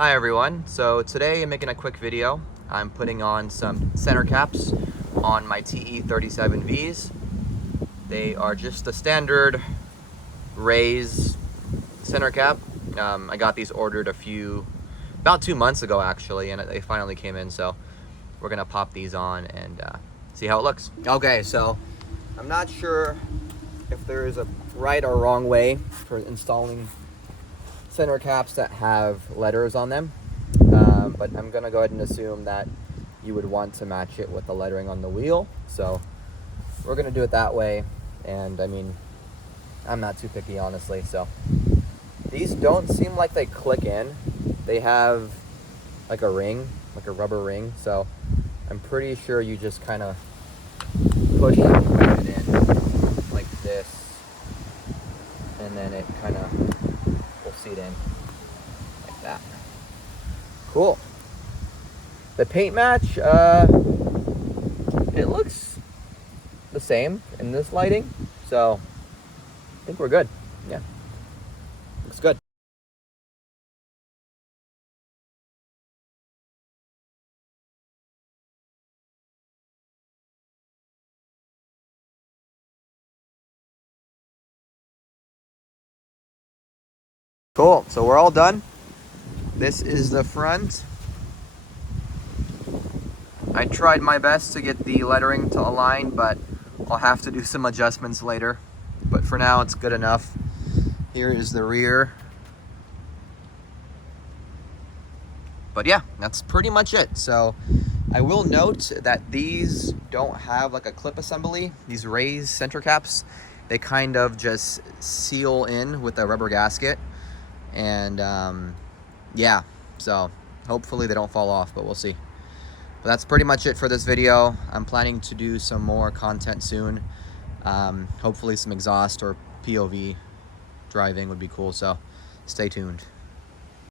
Hi everyone, so today I'm making a quick video. I'm putting on some center caps on my TE37Vs. They are just the standard raised center cap. I got these ordered about 2 months ago actually, and they finally came in, so we're gonna pop these on and see how it looks. Okay, so I'm not sure if there is a right or wrong way for installing center caps that have letters on them, but I'm gonna go ahead and assume that you would want to match it with the lettering on the wheel, so we're gonna do it that way. And I mean, I'm not too picky honestly. So these don't seem like they click in. They have like a ring, like a rubber ring, so I'm pretty sure you just kind of push it in like this, and then it kind of will seat in like that. Cool. The paint match, it looks the same in this lighting, so I think we're good. Yeah, looks good. Cool, so we're all done. This is the front. I tried my best to get the lettering to align, but I'll have to do some adjustments later. But for now, it's good enough. Here is the rear. But yeah, that's pretty much it. So I will note that these don't have like a clip assembly. These raised center caps, they kind of just seal in with a rubber gasket. And yeah, so hopefully they don't fall off, but we'll see. But that's pretty much it for this video. I'm planning to do some more content soon. Hopefully some exhaust or POV driving would be cool, so stay tuned.